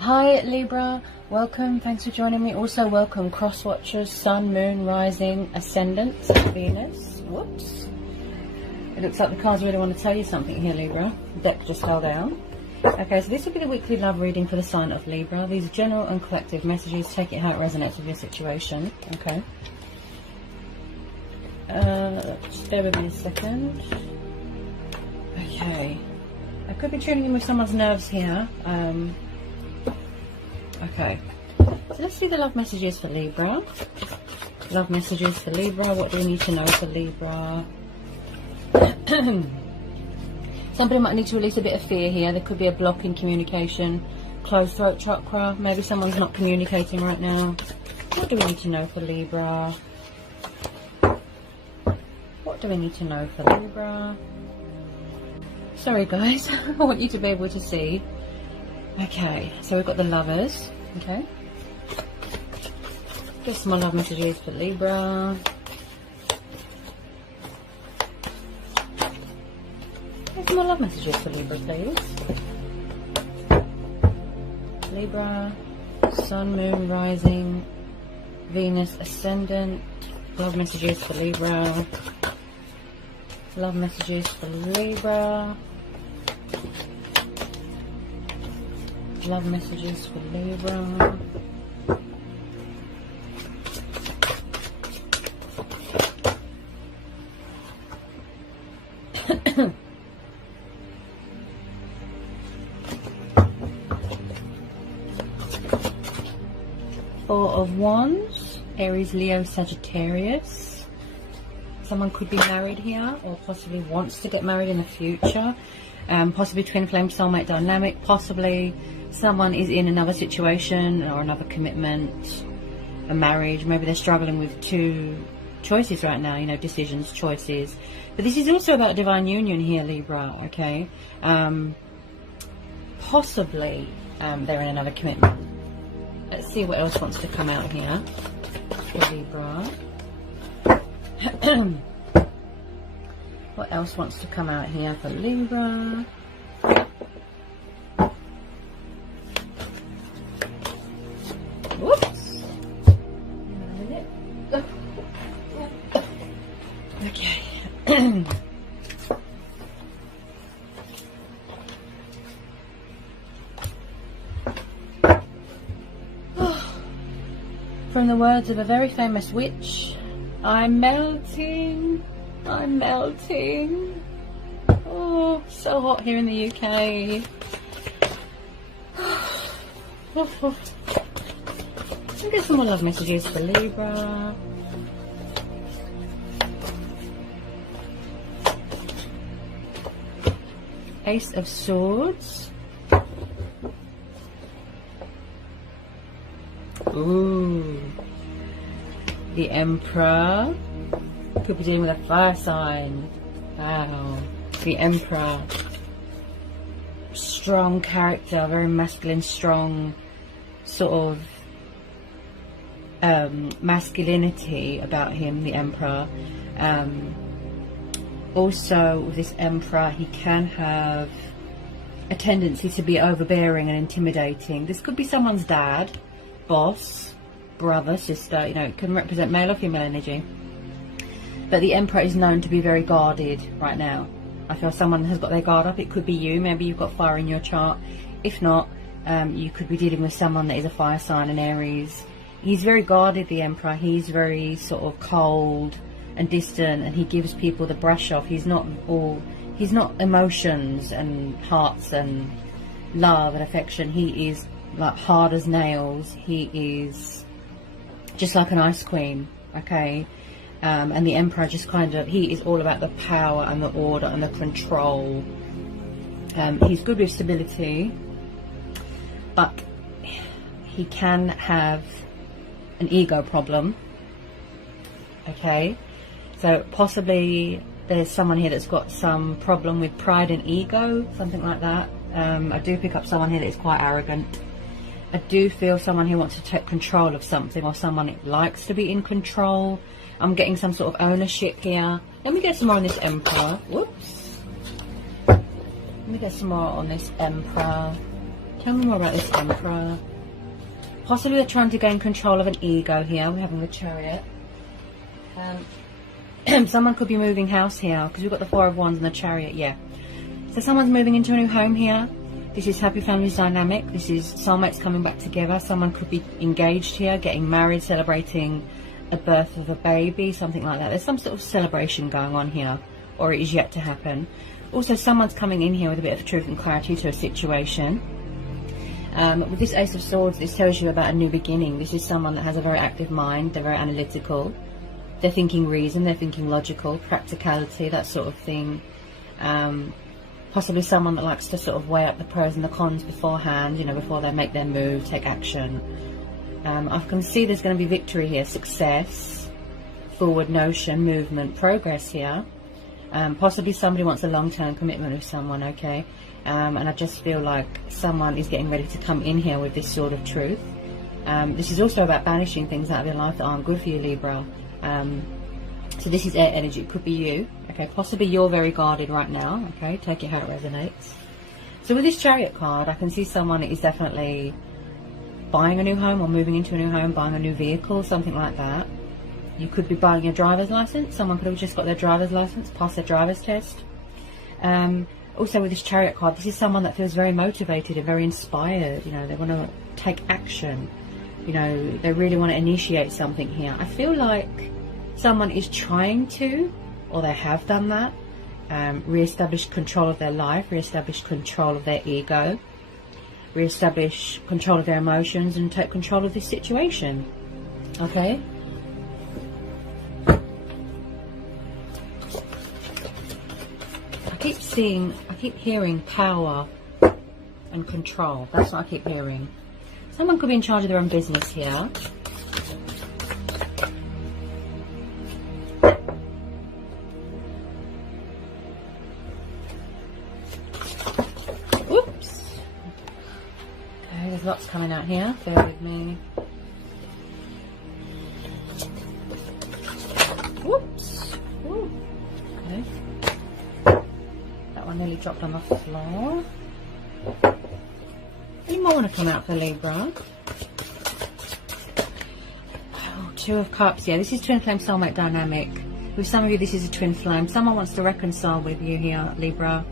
Hi Libra, welcome, thanks for joining me. Also welcome cross watchers, Sun, Moon, Rising, Ascendant, Venus. Whoops. It looks like the cards really want to tell you something here, Libra. The deck just fell down. Okay, so this will be the weekly love reading for the sign of Libra. These are general and collective messages. Take it how it resonates with your situation. Okay. Just bear with me a second. Okay. I could be tuning in with someone's nerves here. Okay. So let's see the love messages for Libra. Love messages for Libra. What do we need to know for Libra? Somebody might need to release a bit of fear here. There could be a block in communication. Closed throat chakra. Maybe someone's not communicating right now. What do we need to know for Libra? What do we need to know for Libra? Sorry guys, I want you to be able to see. Okay, so we've got the lovers. Okay. Get some more love messages for Libra. Get some more love messages for Libra, please. Libra, Sun, Moon, Rising, Venus, Ascendant. Love messages for Libra. Love messages for Libra. Love messages for Libra. Four of Wands, Aries, Leo, Sagittarius. Someone could be married here or possibly wants to get married in the future. Possibly twin flame soulmate dynamic. Possibly someone is in another situation or another commitment, a marriage. Maybe they're struggling with two choices right now, you know, decisions, choices. But this is also about divine union here, Libra, okay? Possibly they're in another commitment. Let's see what else wants to come out here for Libra. What else wants to come out here for Libra? Whoops. Okay. From the words of a very famous witch, I'm melting. I'm melting. Oh, so hot here in the UK. Let's get some more love messages for Libra. Ace of Swords. Ooh. The Emperor. Could be dealing with a fire sign. Wow. The Emperor. Strong character, very masculine, strong sort of masculinity about him, the Emperor. Also with this Emperor, he can have a tendency to be overbearing and intimidating. This could be someone's dad, boss, brother, sister, you know, it can represent male or female energy. But the Emperor is known to be very guarded right now. I feel someone has got their guard up. It could be you. Maybe you've got fire in your chart. If not, you could be dealing with someone that is a fire sign, an Aries. He's very guarded, the Emperor. He's very sort of cold and distant, and he gives people the brush off. He's not emotions and hearts and love and affection. He is like hard as nails. He is just like an ice queen, okay? And the Emperor just kind of, he is all about the power and the order and the control. He's good with stability, but he can have an ego problem, okay? So possibly there's someone here that's got some problem with pride and ego, something like that. I do pick up someone here that is quite arrogant. I do feel someone who wants to take control of something, or someone who likes to be in control. I'm getting some sort of ownership here. Let me get some more on this Emperor. Whoops. Let me get some more on this Emperor. Tell me more about this Emperor. Possibly they're trying to gain control of an ego here. We're having the Chariot. Someone could be moving house here, because we've got the Four of Wands and the Chariot, yeah. So someone's moving into a new home here. This is happy families dynamic. This is soulmates coming back together. Someone could be engaged here, getting married, celebrating a birth of a baby, something like that. There's some sort of celebration going on here, or it is yet to happen. Also, someone's coming in here with a bit of truth and clarity to a situation. With this Ace of Swords, this tells you about a new beginning. This is someone that has a very active mind. They're very analytical. They're thinking reason. They're thinking logical, practicality, that sort of thing. Possibly someone that likes to sort of weigh up the pros and the cons beforehand, you know, before they make their move, take action. I can see there's going to be victory here, success, forward notion, movement, progress here. Possibly somebody wants a long-term commitment with someone, okay? And I just feel like someone is getting ready to come in here with this sort of truth. This is also about banishing things out of your life that aren't good for you, Libra. So this is air energy. It could be you, okay? Possibly you're very guarded right now, okay? Take it how it resonates. So with this Chariot card, I can see someone is definitely buying a new home or moving into a new home, buying a new vehicle, something like that. You could be buying your driver's license. Someone could have just got their driver's license, passed their driver's test. Also with this Chariot card, this is someone that feels very motivated and very inspired. You know, they want to take action. You know, they really want to initiate something here. I feel like someone is trying to, or they have done that, re-establish control of their life, re-establish control of their ego, re-establish control of their emotions, and take control of this situation. Okay? I keep hearing power and control. That's what I keep hearing. Someone could be in charge of their own business here. Oops. Okay, there's lots coming out here. Bear with me. Whoops. Ooh. Okay. That one nearly dropped on the floor. Any more want to come out for Libra? Oh, Two of Cups. Yeah, this is twin flame soulmate dynamic. With some of you, this is a twin flame. Someone wants to reconcile with you here, Libra.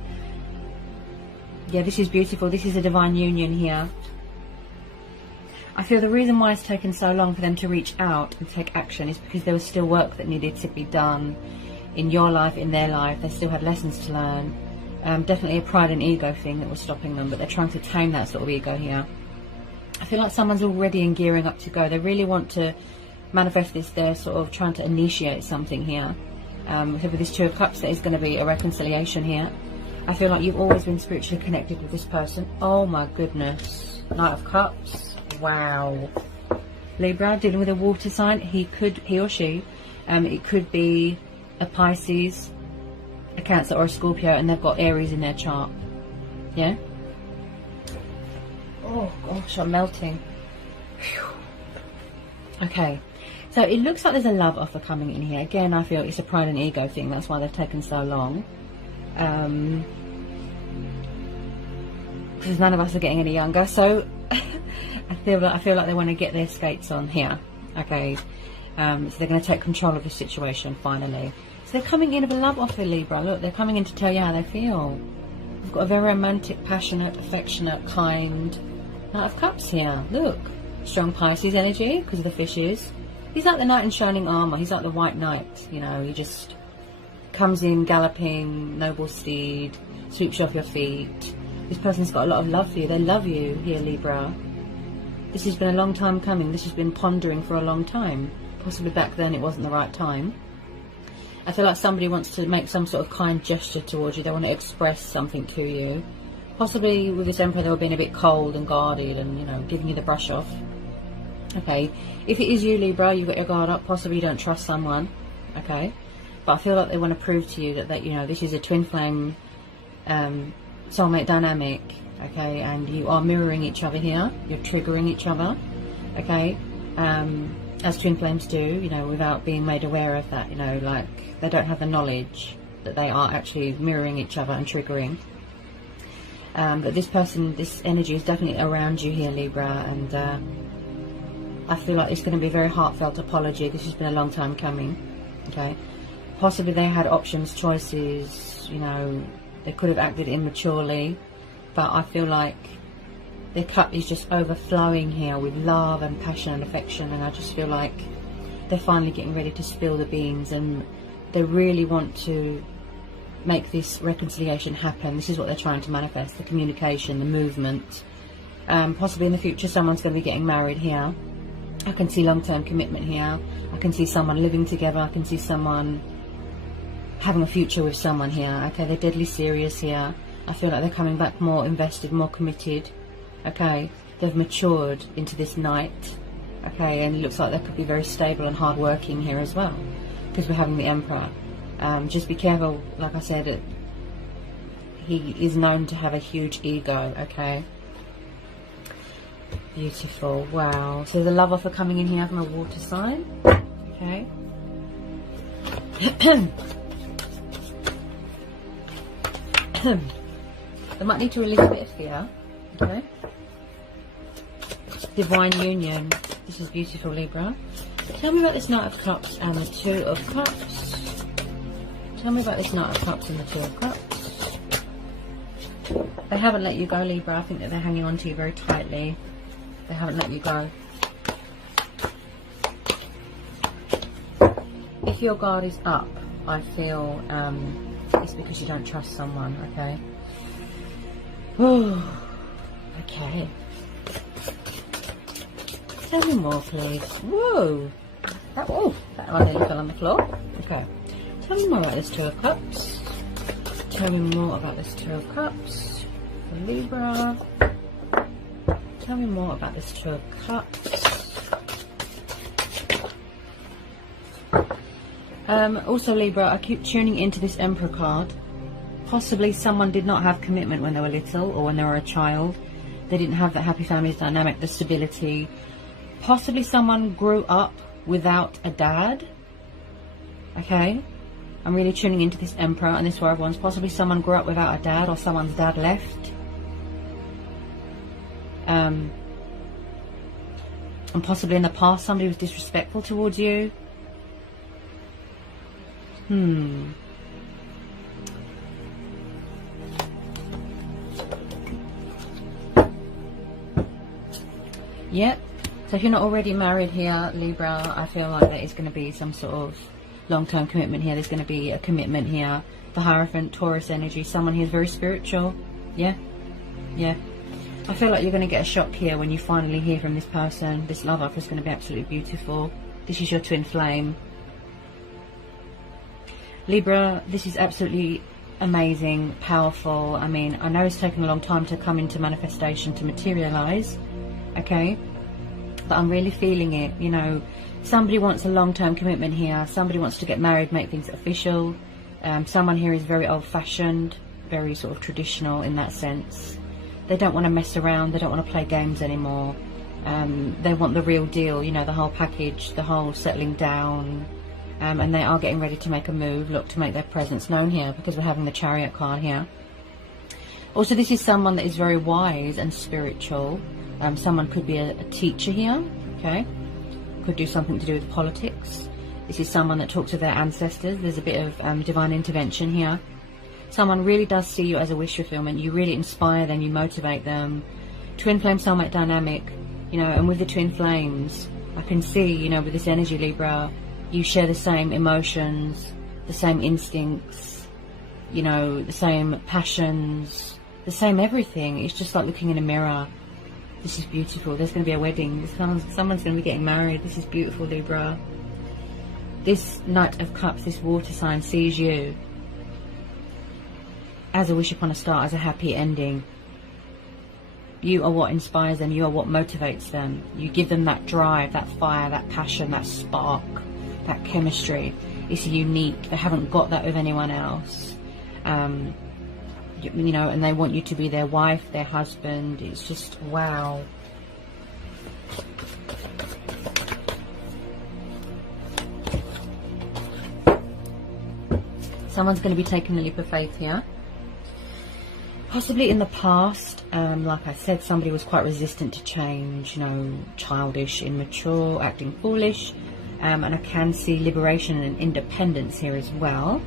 Yeah, this is beautiful. This is a divine union here. I feel the reason why it's taken so long for them to reach out and take action is because there was still work that needed to be done in your life, in their life. They still had lessons to learn. Definitely a pride and ego thing that was stopping them, but they're trying to tame that sort of ego here. I feel like someone's already in gearing up to go. They really want to manifest this. They're sort of trying to initiate something here. With this Two of Cups, there is going to be a reconciliation here. I feel like you've always been spiritually connected with this person. Oh my goodness. Knight of Cups. Wow. Libra, dealing with a water sign. He or she, it could be a Pisces, a Cancer or a Scorpio, and they've got Aries in their chart. Yeah? Oh gosh, I'm melting. Whew. Okay, so it looks like there's a love offer coming in here. Again, I feel it's a pride and ego thing. That's why they've taken so long. Because none of us are getting any younger, so I feel like they want to get their skates on here. Okay, so they're going to take control of the situation finally. So they're coming in with a love offer, Libra. Look, they're coming in to tell you how they feel. We've got a very romantic, passionate, affectionate, kind Knight of Cups here. Look, strong Pisces energy because of the fishes. He's like the knight in shining armour. He's like the white knight, you know. He just comes in galloping, noble steed, sweeps you off your feet. This person's got a lot of love for you. They love you here, Libra. This has been a long time coming. This has been pondering for a long time. Possibly back then it wasn't the right time. I feel like somebody wants to make some sort of kind gesture towards you. They want to express something to you. Possibly with this Emperor they were being a bit cold and guarded and, you know, giving you the brush off. Okay, if it is you, Libra, you've got your guard up. Possibly you don't trust someone. Okay, but I feel like they want to prove to you that you know, this is a twin flame soulmate dynamic. Okay, and you are mirroring each other here. You're triggering each other. Okay, as twin flames do, you know, without being made aware of that. You know, like they don't have the knowledge that they are actually mirroring each other and triggering. But this person, this energy is definitely around you here, Libra, and I feel like it's going to be a very heartfelt apology. This has been a long time coming, okay? Possibly they had options, choices, you know, they could have acted immaturely, but I feel like their cup is just overflowing here with love and passion and affection, and I just feel like they're finally getting ready to spill the beans, and they really want to make this reconciliation happen. This is what they're trying to manifest, the communication, the movement. Possibly in the future someone's going to be getting married here. I can see long-term commitment here. I can see someone living together. I can see someone having a future with someone here. Okay, they're deadly serious here. I feel like they're coming back more invested, more committed. Okay, they've matured into this knight. Okay, and it looks like they could be very stable and hard-working here as well, because we're having the Emperor. Just be careful, like I said, he is known to have a huge ego, okay? Beautiful, wow. So the love offer coming in here from a water sign, okay? They might need to release a bit of fear, okay? Divine union. This is beautiful, Libra. Tell me about this Knight of Cups and the Two of Cups. Tell me about this Knight of Cups and the Two of Cups. They haven't let you go, Libra. I think that they're hanging on to you very tightly. They haven't let you go. If your guard is up, I feel it's because you don't trust someone, okay? Ooh, okay. Tell me more, please. Whoa! That one nearly fell on the floor. Okay. Tell me more about this Two of Cups. Tell me more about this Two of Cups for Libra. Tell me more about this Two of Cups. Also, Libra, I keep tuning into this Emperor card. Possibly someone did not have commitment when they were little or when they were a child. They didn't have that happy family dynamic, the stability. Possibly someone grew up without a dad. Okay? I'm really tuning into this Emperor and this War of Wands. Possibly someone grew up without a dad, or someone's dad left. And possibly in the past somebody was disrespectful towards you. Yep. So if you're not already married here, Libra, I feel like there is going to be some sort of long-term commitment here. There's going to be a commitment here. The Hierophant, Taurus energy. Someone here is very spiritual. Yeah. Yeah. I feel like you're going to get a shock here when you finally hear from this person. This love offer is going to be absolutely beautiful. This is your twin flame. Libra, this is absolutely amazing, powerful. I mean, I know it's taken a long time to come into manifestation, to materialize. Okay? But I'm really feeling it, you know. Somebody wants a long-term commitment here. Somebody wants to get married, make things official. Someone here is very old-fashioned, very sort of traditional in that sense. They don't want to mess around. They don't want to play games anymore. They want the real deal, you know, the whole package, the whole settling down. And they are getting ready to make a move, look to make their presence known here, because we're having the Chariot card here. Also, this is someone that is very wise and spiritual. Someone could be a teacher here, okay? Could do something to do with politics. This is someone that talks to their ancestors. There's a bit of divine intervention here. Someone really does see you as a wish fulfillment. You really inspire them, you motivate them. Twin flame soulmate dynamic, you know, and with the twin flames, I can see, you know, with this energy, Libra, you share the same emotions, the same instincts, you know, the same passions, the same everything. It's just like looking in a mirror. This is beautiful. There's going to be a wedding. Someone's going to be getting married. This is beautiful, Libra. This Knight of Cups, this water sign, sees you as a wish upon a star, as a happy ending. You are what inspires them. You are what motivates them. You give them that drive, that fire, that passion, that spark, that chemistry. It's unique. They haven't got that with anyone else. You know, and they want you to be their wife, their husband. It's just, wow. Someone's going to be taking the leap of faith here. Possibly in the past, like I said, somebody was quite resistant to change, you know, childish, immature, acting foolish. And I can see liberation and independence here as well.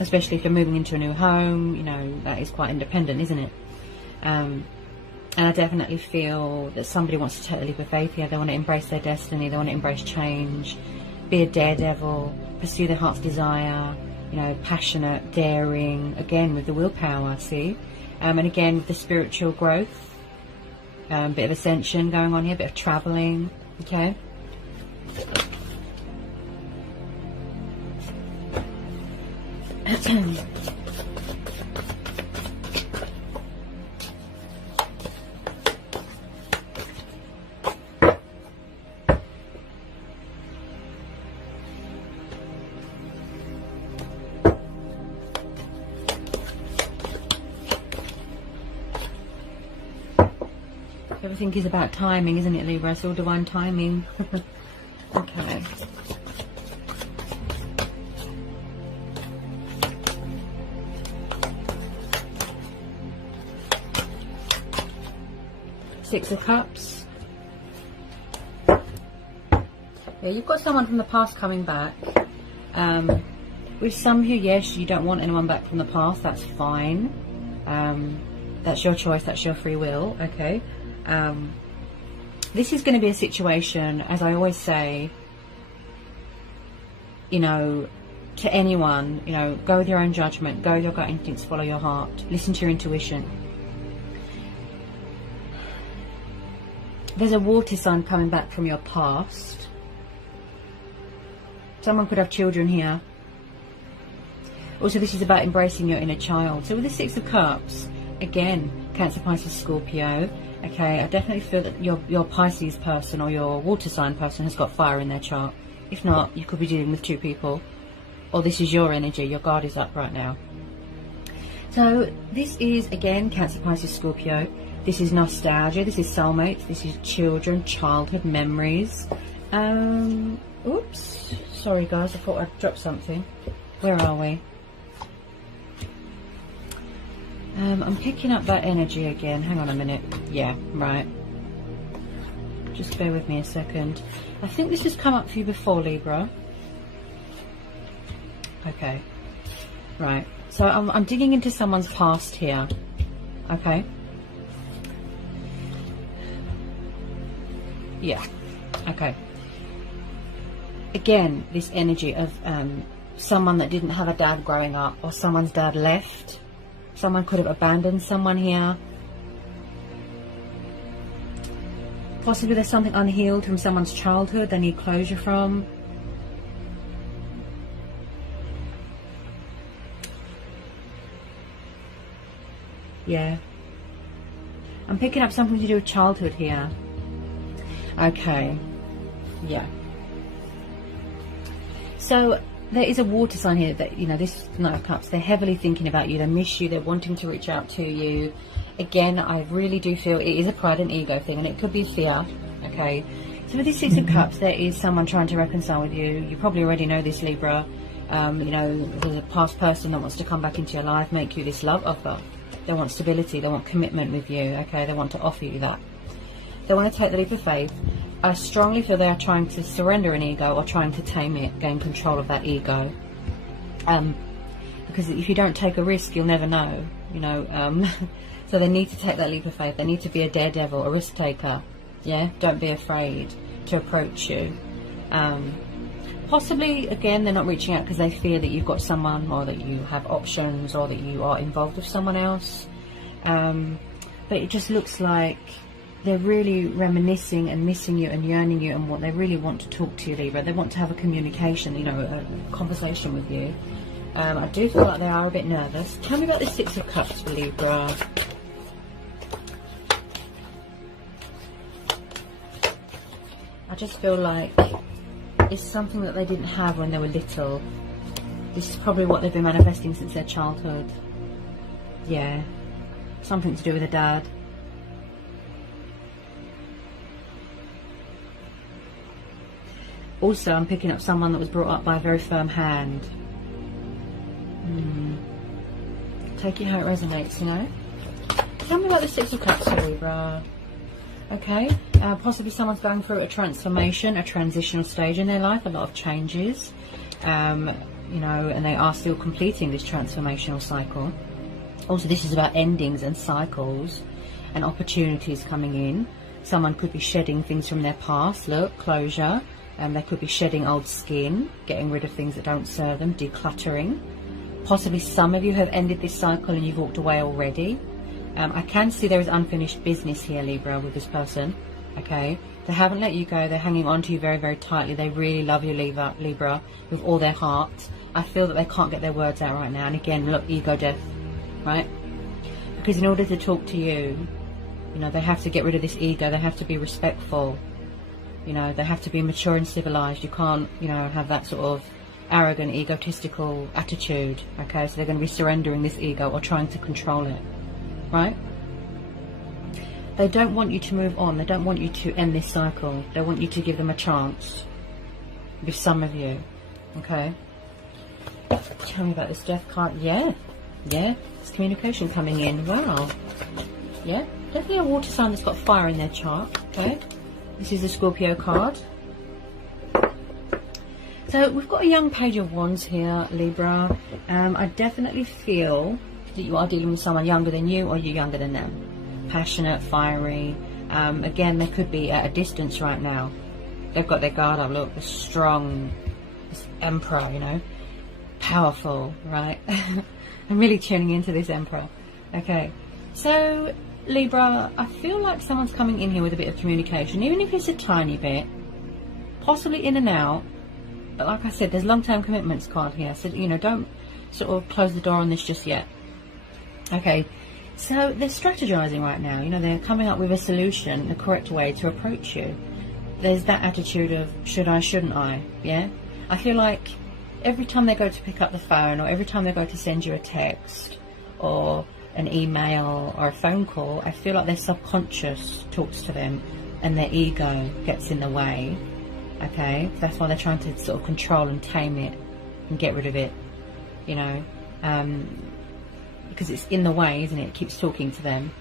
Especially if you're moving into a new home, you know, that is quite independent, isn't it? And I definitely feel that somebody wants to take the leap of faith here. They want to embrace their destiny, they want to embrace change, be a daredevil, pursue their heart's desire, you know, passionate, daring, again with the willpower, see? And again with the spiritual growth, bit of ascension going on here, bit of travelling, okay? Everything is about timing, isn't it, Libra? It's all divine timing. Okay. Six of Cups. Yeah, you've got someone from the past coming back. With some of you, yes, you don't want anyone back from the past. That's fine. That's your choice. That's your free will. Okay. This is going to be a situation, as I always say, you know, to anyone, you know, go with your own judgment, go with your gut instincts, follow your heart, listen to your intuition. There's a water sign coming back from your past. Someone could have children here. Also, this is about embracing your inner child. So with the Six of Cups, again, Cancer, Pisces, Scorpio. Okay, I definitely feel that your Pisces person or your water sign person has got fire in their chart. If not, you could be dealing with two people. Or this is your energy, your guard is up right now. So this is, again, Cancer, Pisces, Scorpio. This is nostalgia, this is soulmates, this is children, childhood memories. Oops, sorry guys, I thought I'd dropped something. Where are we? I'm picking up that energy again. Hang on a minute. Yeah, right. Just bear with me a second. I think this has come up for you before, Libra. Okay. Right. So I'm digging into someone's past here. Okay. Yeah. Okay. Again, this energy of someone that didn't have a dad growing up, or someone's dad left. Someone could have abandoned someone here. Possibly there's something unhealed from someone's childhood they need closure from. Yeah. I'm picking up something to do with childhood here. Okay. Yeah. So there is a water sign here that, you know, this Knight of Cups, they're heavily thinking about you, they miss you, they're wanting to reach out to you. Again, I really do feel it is a pride and ego thing, and it could be fear, okay? So with this Six of Cups, there is someone trying to reconcile with you. You probably already know this, Libra. You know, there's a past person that wants to come back into your life, make you this love offer. They want stability, they want commitment with you, okay? They want to offer you that. They want to take the leap of faith. I strongly feel they are trying to surrender an ego or trying to tame it, gain control of that ego. Because if you don't take a risk, you'll never know, you know. So they need to take that leap of faith. They need to be a daredevil, a risk taker. Yeah, don't be afraid to approach you. Possibly, again, they're not reaching out because they fear that you've got someone, or that you have options, or that you are involved with someone else. But it just looks like they're really reminiscing and missing you and yearning you, and what they really want to talk to you, Libra. They want to have a communication, you know, a conversation with you. I do feel like they are a bit nervous. Tell me about this Six of Cups for Libra. I just feel like it's something that they didn't have when they were little. This is probably what they've been manifesting since their childhood. Yeah. Something to do with a dad. Also, I'm picking up someone that was brought up by a very firm hand. take it how it resonates, you know. Tell me about the Six of Cups, Libra. Okay, possibly someone's going through a transformation, a transitional stage in their life, a lot of changes, you know, and they are still completing this transformational cycle. Also, this is about endings and cycles and opportunities coming in. Someone could be shedding things from their past, look, closure, and they could be shedding old skin, getting rid of things that don't serve them, decluttering. Possibly some of you have ended this cycle and you've walked away already. I can see there is unfinished business here, Libra, with this person. Okay, they haven't let you go. They're hanging on to you very, very tightly. They really love you, Libra, with all their heart. I feel that they can't get their words out right now. And again, look, ego death, right? Because in order to talk to you, you know, they have to get rid of this ego. They have to be respectful. You know, they have to be mature and civilized. You can't, you know, have that sort of arrogant, egotistical attitude. Okay, so they're going to be surrendering this ego or trying to control it. Right? They don't want you to move on. They don't want you to end this cycle. They want you to give them a chance. With some of you. Okay? Tell me about this Death card. Yeah. Yeah. There's communication coming in. Wow. Yeah. Definitely a water sign that's got fire in their chart. Okay? This is the Scorpio card. So we've got a young Page of Wands here, Libra. I definitely feel that you are dealing with someone younger than you, or you're younger than them. Passionate, fiery. Again, they could be at a distance right now. They've got their guard up. Look, the strong, this Emperor, you know, powerful, right? I'm really tuning into this Emperor. Okay, so Libra, I feel like someone's coming in here with a bit of communication, even if it's a tiny bit, possibly in and out. But like I said, there's long-term commitments card here, so you know, don't sort of close the door on this just yet. Okay, so they're strategizing right now. You know, they're coming up with a solution, the correct way to approach you. There's that attitude of should I, shouldn't I? Yeah, I feel like every time they go to pick up the phone, or every time they go to send you a text or an email or a phone call, I feel like their subconscious talks to them and their ego gets in the way. Okay, that's why they're trying to sort of control and tame it and get rid of it, you know, because it's in the way, isn't it? It keeps talking to them.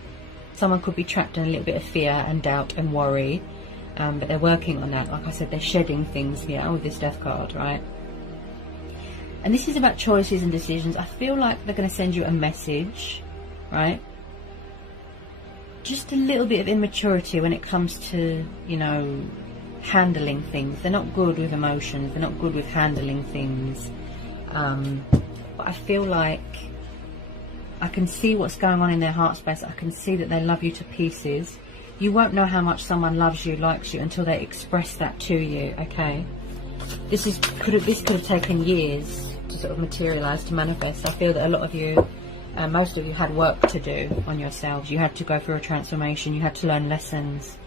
Someone could be trapped in a little bit of fear and doubt and worry, but they're working on that. Like I said, they're shedding things here with this Death card, right? And this is about choices and decisions. I feel like they're going to send you a message, right? Just a little bit of immaturity when it comes to, you know, handling things. They're not good with emotions. They're not good with handling things. But I feel like I can see what's going on in their heart space. I can see that they love you to pieces. You won't know how much someone loves you, likes you, until they express that to you. Okay, this could have taken years to sort of materialize, to manifest. I feel that a lot of you, most of you, had work to do on yourselves. You had to go through a transformation. You had to learn lessons.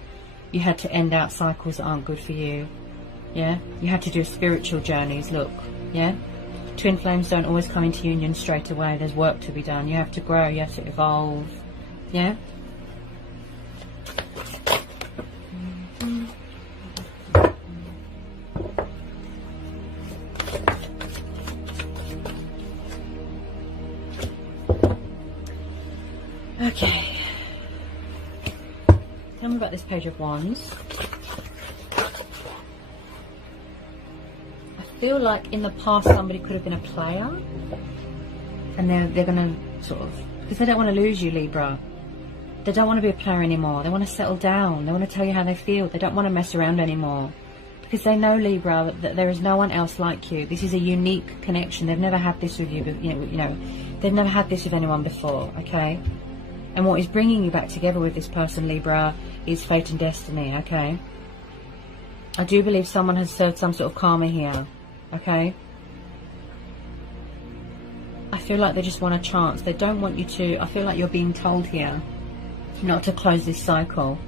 You had to end out cycles that aren't good for you. Yeah, you had to do spiritual journeys. Look, yeah, twin flames don't always come into union straight away. There's work to be done. You have to grow. You have to evolve. Yeah. Okay. Tell me about this Page of Wands. I feel like in the past somebody could have been a player, and they're going to sort of, because they don't want to lose you, Libra. They don't want to be a player anymore. They want to settle down. They want to tell you how they feel. They don't want to mess around anymore, because they know, Libra, that there is no one else like you. This is a unique connection. They've never had this with you. You know, they've never had this with anyone before. Okay. And what is bringing you back together with this person, Libra, is fate and destiny, okay? I do believe someone has served some sort of karma here, okay? I feel like they just want a chance. They don't want you to... I feel like you're being told here not to close this cycle.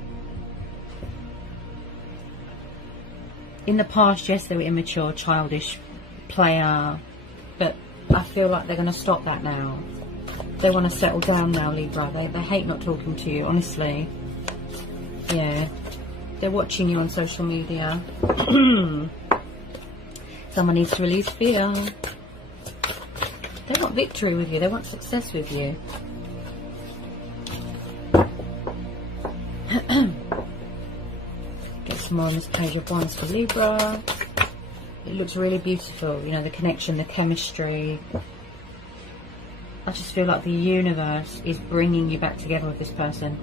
In the past, yes, they were immature, childish, player, but I feel like they're going to stop that now. They want to settle down now, Libra. They hate not talking to you, honestly. Yeah. They're watching you on social media. Someone needs to release fear. They want victory with you. They want success with you. Get some more on this Page of Wands for Libra. It looks really beautiful, you know, the connection, the chemistry. I just feel like the universe is bringing you back together with this person.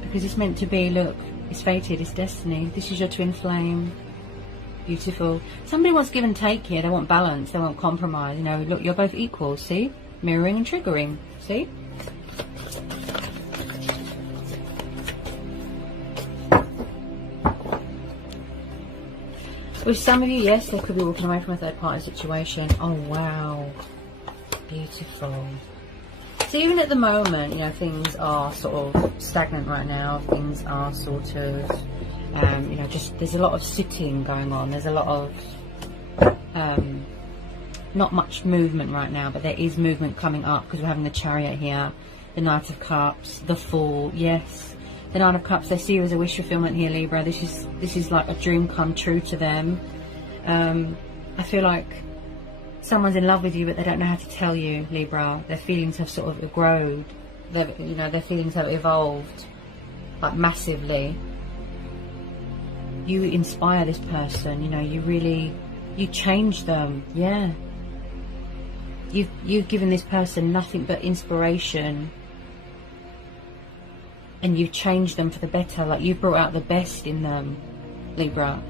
Because it's meant to be, look, it's fated, it's destiny. This is your twin flame. Beautiful. Somebody wants give and take here. They want balance, they want compromise. You know, look, you're both equal, see? Mirroring and triggering, see? With some of you, yes, they could be walking away from a third party situation. Oh, wow. Beautiful. So even at the moment, you know, things are sort of stagnant right now. Things are sort of, you know, just, there's a lot of sitting going on. There's a lot of, not much movement right now, but there is movement coming up because we're having the Chariot here, the Knight of Cups, the Fool, yes. The Nine of Cups, they see you as a wish fulfillment here, Libra. This is like a dream come true to them. I feel like someone's in love with you, but they don't know how to tell you, Libra. Their feelings have sort of grown. You know, their feelings have evolved, like massively. You inspire this person. You know, you change them. Yeah. You've given this person nothing but inspiration. And you've changed them for the better. Like, you've brought out the best in them, Libra.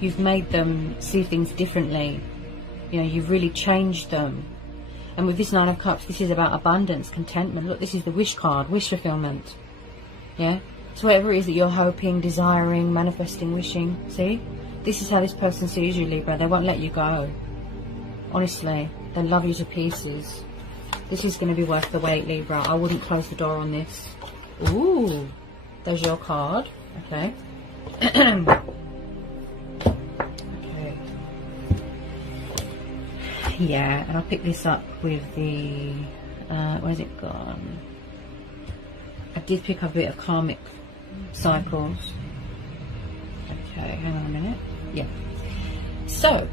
You've made them see things differently. You know, you've really changed them. And with this Nine of Cups, this is about abundance, contentment. Look, this is the wish card, wish fulfillment. Yeah? So whatever it is that you're hoping, desiring, manifesting, wishing, see? This is how this person sees you, Libra. They won't let you go. Honestly, they love you to pieces. This is going to be worth the wait, Libra. I wouldn't close the door on this. Ooh, there's your card. Okay. Okay. Yeah, and I'll pick this up with the... where's it gone? I did pick up a bit of karmic cycles. Okay, hang on a minute. Yeah. So,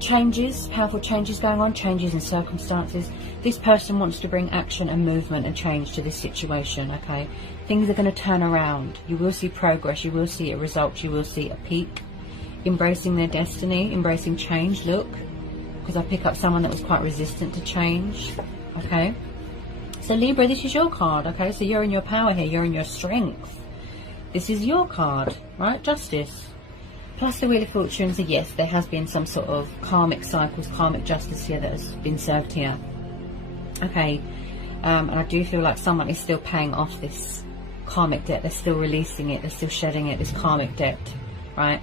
changes, powerful changes going on, changes in circumstances. This person wants to bring action and movement and change to this situation, okay? Things are going to turn around. You will see progress, you will see a result, you will see a peak. Embracing their destiny, embracing change, look. Because I pick up someone that was quite resistant to change, okay? So Libra, this is your card, okay? So you're in your power here, you're in your strength. This is your card, right? Justice. Plus the Wheel of Fortune, so yes, there has been some sort of karmic cycles, karmic justice here that has been served here. Okay, and I do feel like someone is still paying off this karmic debt. They're still releasing it, they're still shedding it, this karmic debt, right?